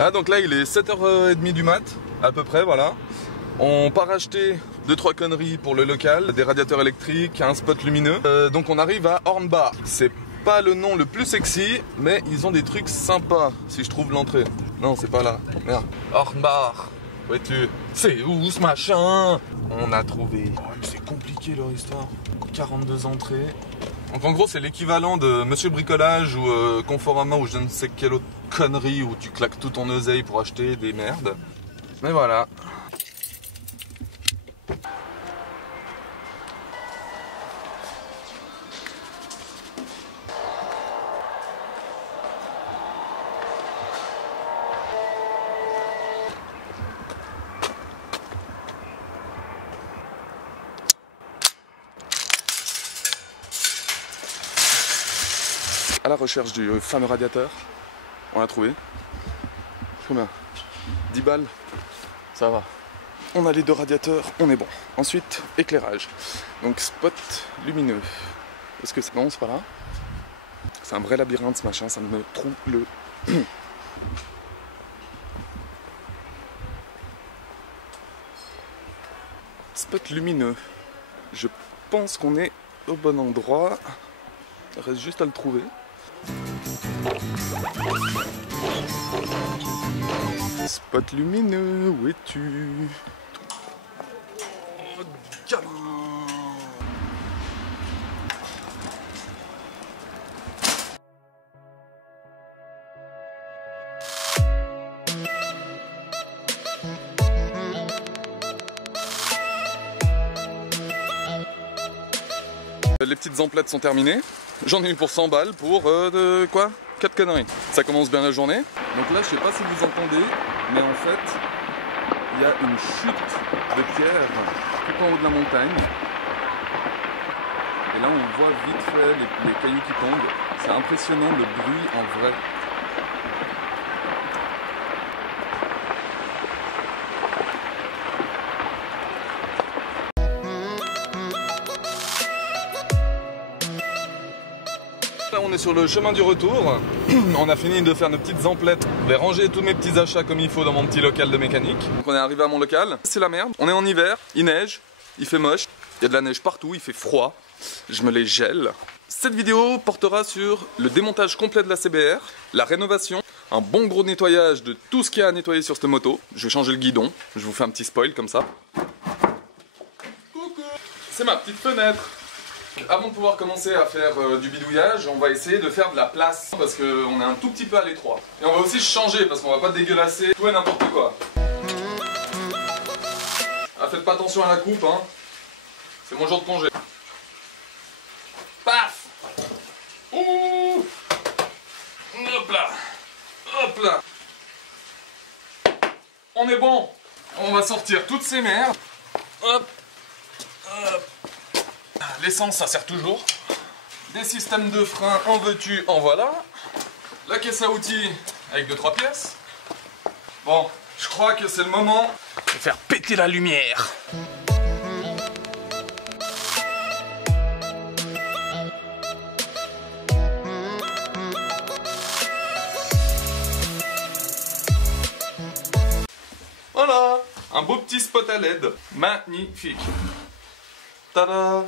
Ah donc là il est 7h30 du mat, à peu près, voilà. On part acheter 2-3 conneries pour le local, des radiateurs électriques, un spot lumineux. Donc on arrive à Hornbach. C'est pas le nom le plus sexy, mais ils ont des trucs sympas, si je trouve l'entrée. Non, c'est pas là, merde. Hornbach, où es-tu? C'est où ce machin? On a trouvé. Oh, c'est compliqué leur histoire. 42 entrées. Donc en gros c'est l'équivalent de Monsieur Bricolage ou Conforama ou je ne sais quelle autre connerie où tu claques tout ton oseille pour acheter des merdes. Mais voilà. À la recherche du fameux radiateur. On l'a trouvé. Combien? 10 balles. Ça va. On a les deux radiateurs, on est bon. Ensuite, éclairage. Donc spot lumineux. Est-ce que c'est... Non, c'est pas là. C'est un vrai labyrinthe ce machin, ça me trouve le... Spot lumineux. Je pense qu'on est au bon endroit. Il reste juste à le trouver. Spot lumineux, où es-tu? Oh, gamin! Les petites emplettes sont terminées. J'en ai eu pour 100 balles pour quoi? 4 conneries. Ça commence bien la journée. Donc là, je sais pas si vous entendez, mais en fait, il y a une chute de pierre tout en haut de la montagne. Et là, on voit vite fait les cailloux qui tombent. C'est impressionnant le bruit en vrai. Là, on est sur le chemin du retour. On a fini de faire nos petites emplettes. Je vais ranger tous mes petits achats comme il faut dans mon petit local de mécanique. Donc on est arrivé à mon local. C'est la merde. On est en hiver, il neige, il fait moche. Il y a de la neige partout, il fait froid. Je me les gèle. Cette vidéo portera sur le démontage complet de la CBR, la rénovation, un bon gros nettoyage de tout ce qu'il y a à nettoyer sur cette moto. Je vais changer le guidon. Je vous fais un petit spoil comme ça. Coucou! C'est ma petite fenêtre. Avant de pouvoir commencer à faire du bidouillage, on va essayer de faire de la place parce qu'on est un tout petit peu à l'étroit. Et on va aussi changer parce qu'on va pas dégueulasser tout et n'importe quoi. Ah, faites pas attention à la coupe, hein. C'est mon jour de congé. Paf! Ouh! Hop là! Hop là! On est bon! On va sortir toutes ces merdes. Hop! Hop! L'essence, ça sert toujours. Des systèmes de frein, en veux-tu, en voilà. La caisse à outils avec 2-3 pièces. Bon, je crois que c'est le moment de faire péter la lumière. Voilà, un beau petit spot à LED. Magnifique. Tada!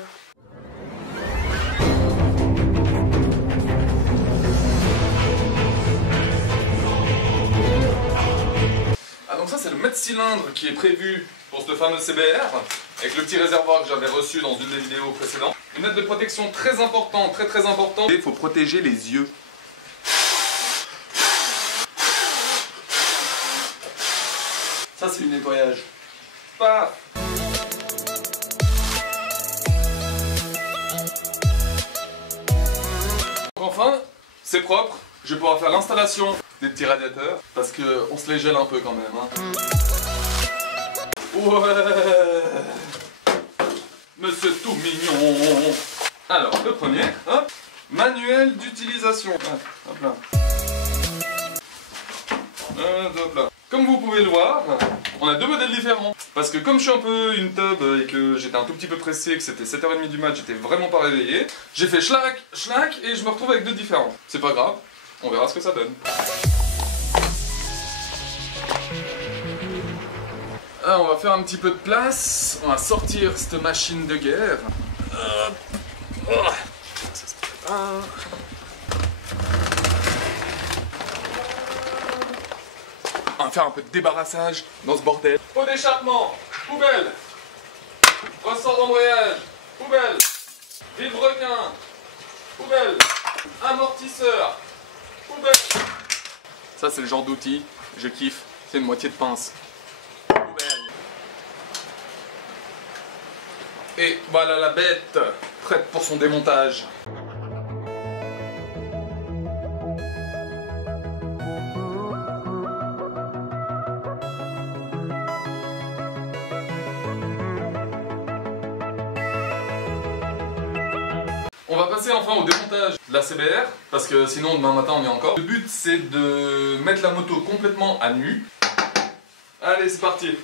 Donc ça c'est le mètre cylindre qui est prévu pour ce fameux CBR avec le petit réservoir que j'avais reçu dans une des vidéos précédentes. Une mètre de protection très important, très important. Et il faut protéger les yeux. Ça c'est du nettoyage. Paf! Enfin, c'est propre. Je vais pouvoir faire l'installation des petits radiateurs parce qu'on se les gèle un peu quand même. Hein. Ouais, mais c'est tout mignon. Alors, le premier, hop, manuel d'utilisation. Hop là. Hop là. Comme vous pouvez le voir, on a deux modèles différents. Parce que comme je suis un peu une tub et que j'étais un tout petit peu pressé, que c'était 7h30 du mat, j'étais vraiment pas réveillé, j'ai fait schlac, schlac et je me retrouve avec deux différents. C'est pas grave, on verra ce que ça donne. Ah, on va faire un petit peu de place. On va sortir cette machine de guerre. On va faire un peu de débarrassage dans ce bordel. Pot d'échappement, poubelle, ressort d'embrayage, poubelle, vide-requin, poubelle, amortisseur, poubelle. Ça c'est le genre d'outil, je kiffe, c'est une moitié de pince. Poubelle. Et voilà la bête, prête pour son démontage. On va passer enfin au démontage de la CBR, parce que sinon demain matin on y est encore. Le but c'est de mettre la moto complètement à nu. Allez, c'est parti.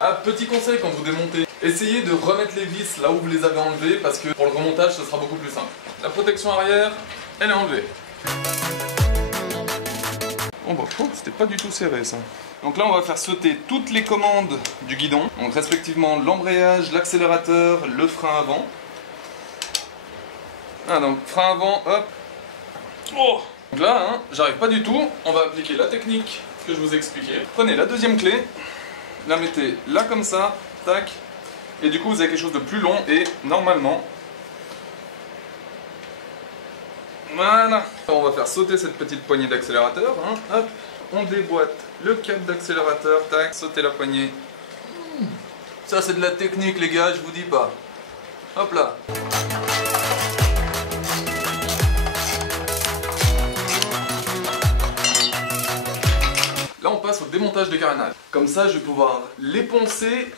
Ah, petit conseil quand vous démontez, essayez de remettre les vis là où vous les avez enlevées, parce que pour le remontage ce sera beaucoup plus simple. La protection arrière, elle est enlevée. Oh bah c'était pas du tout serré ça. Donc là on va faire sauter toutes les commandes du guidon, donc respectivement l'embrayage, l'accélérateur, le frein avant. Ah donc frein avant, hop. Oh. Donc là, hein, j'arrive pas du tout, on va appliquer la technique que je vous ai expliquée. Prenez la deuxième clé, la mettez là comme ça, tac, et du coup vous avez quelque chose de plus long et normalement... Voilà. On va faire sauter cette petite poignée d'accélérateur, hein, hop. On déboîte le câble d'accélérateur, tac, sauter la poignée. Ça c'est de la technique les gars, je vous dis pas. Hop là. Là on passe au démontage des carénages. Comme ça je vais pouvoir les poncer,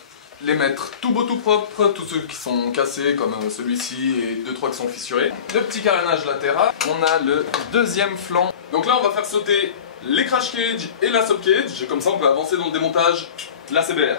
les mettre tout beau tout propre, tous ceux qui sont cassés comme celui-ci et 2-3 qui sont fissurés. Le petit carénage latéral, on a le deuxième flanc. Donc là on va faire sauter les crash cage et la sub cage, comme ça on peut avancer dans le démontage de la CBR.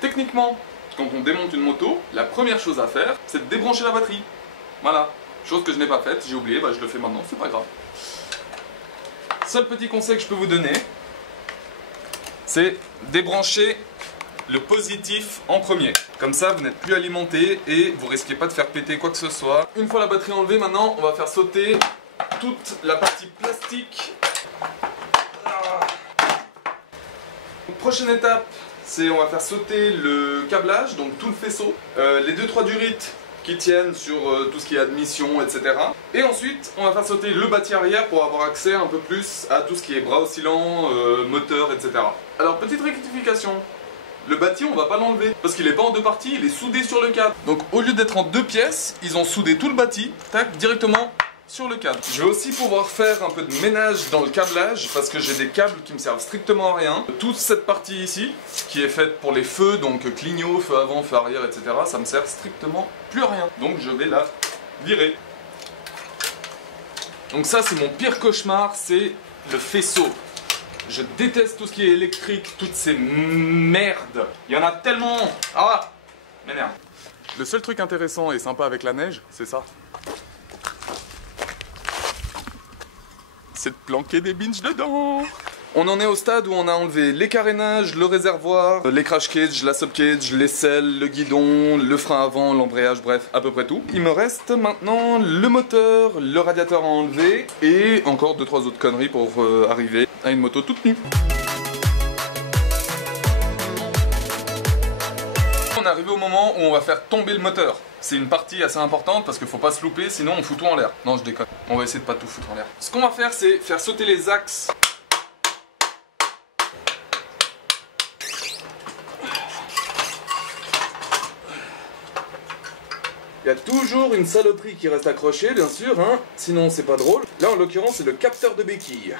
Techniquement, quand on démonte une moto, la première chose à faire, c'est de débrancher la batterie. Voilà, chose que je n'ai pas faite, j'ai oublié, bah je le fais maintenant, c'est pas grave. Seul petit conseil que je peux vous donner, c'est débrancher le positif en premier. Comme ça, vous n'êtes plus alimenté et vous risquez pas de faire péter quoi que ce soit. Une fois la batterie enlevée, maintenant, on va faire sauter toute la partie plastique. Prochaine étape, c'est on va faire sauter le câblage, donc tout le faisceau, les 2-3 durites qui tiennent sur tout ce qui est admission, etc. Et ensuite, on va faire sauter le bâti arrière pour avoir accès un peu plus à tout ce qui est bras oscillants, moteur, etc. Alors, petite rectification, le bâti, on va pas l'enlever, parce qu'il est pas en deux parties, il est soudé sur le câble. Donc, au lieu d'être en deux pièces, ils ont soudé tout le bâti, tac, directement sur le câble. Je vais aussi pouvoir faire un peu de ménage dans le câblage parce que j'ai des câbles qui me servent strictement à rien. Toute cette partie ici, qui est faite pour les feux, donc clignot, feu avant, feu arrière, etc. ça me sert strictement plus à rien. Donc je vais la virer. Donc ça c'est mon pire cauchemar, c'est le faisceau. Je déteste tout ce qui est électrique, toutes ces merdes. Il y en a tellement. Ah, m'énerve. Le seul truc intéressant et sympa avec la neige, c'est ça. C'est de planquer des binges dedans. On en est au stade où on a enlevé les carénages, le réservoir, les crash cages, la sub cage, les selles, le guidon, le frein avant, l'embrayage, bref, à peu près tout. Il me reste maintenant le moteur, le radiateur à enlever et encore 2-3 autres conneries pour arriver à une moto toute nue. On est arrivé au moment où on va faire tomber le moteur. C'est une partie assez importante parce qu'il faut pas se louper, sinon on fout tout en l'air. Non, je déconne. On va essayer de pas tout foutre en l'air. Ce qu'on va faire, c'est faire sauter les axes. Il y a toujours une saloperie qui reste accrochée, bien sûr, hein. Sinon c'est pas drôle. Là en l'occurrence c'est le capteur de béquille.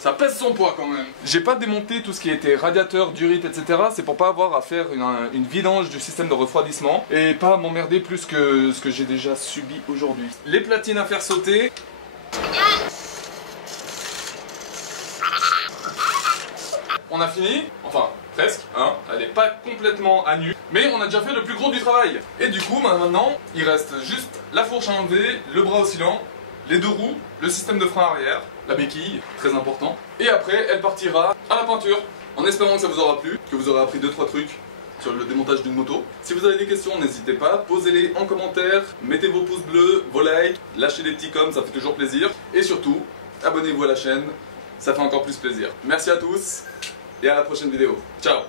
Ça pèse son poids quand même. J'ai pas démonté tout ce qui était radiateur, durite, etc. C'est pour pas avoir à faire une vidange du système de refroidissement et pas m'emmerder plus que ce que j'ai déjà subi aujourd'hui. Les platines à faire sauter. On a fini, enfin presque, hein. Elle n'est pas complètement à nu, mais on a déjà fait le plus gros du travail. Et du coup, maintenant, il reste juste la fourche à enlever, le bras oscillant, les deux roues, le système de frein arrière, la béquille, très important. Et après, elle partira à la peinture. En espérant que ça vous aura plu, que vous aurez appris 2-3 trucs sur le démontage d'une moto. Si vous avez des questions, n'hésitez pas, posez-les en commentaire, mettez vos pouces bleus, vos likes, lâchez des petits coms, ça fait toujours plaisir. Et surtout, abonnez-vous à la chaîne, ça fait encore plus plaisir. Merci à tous et à la prochaine vidéo. Ciao!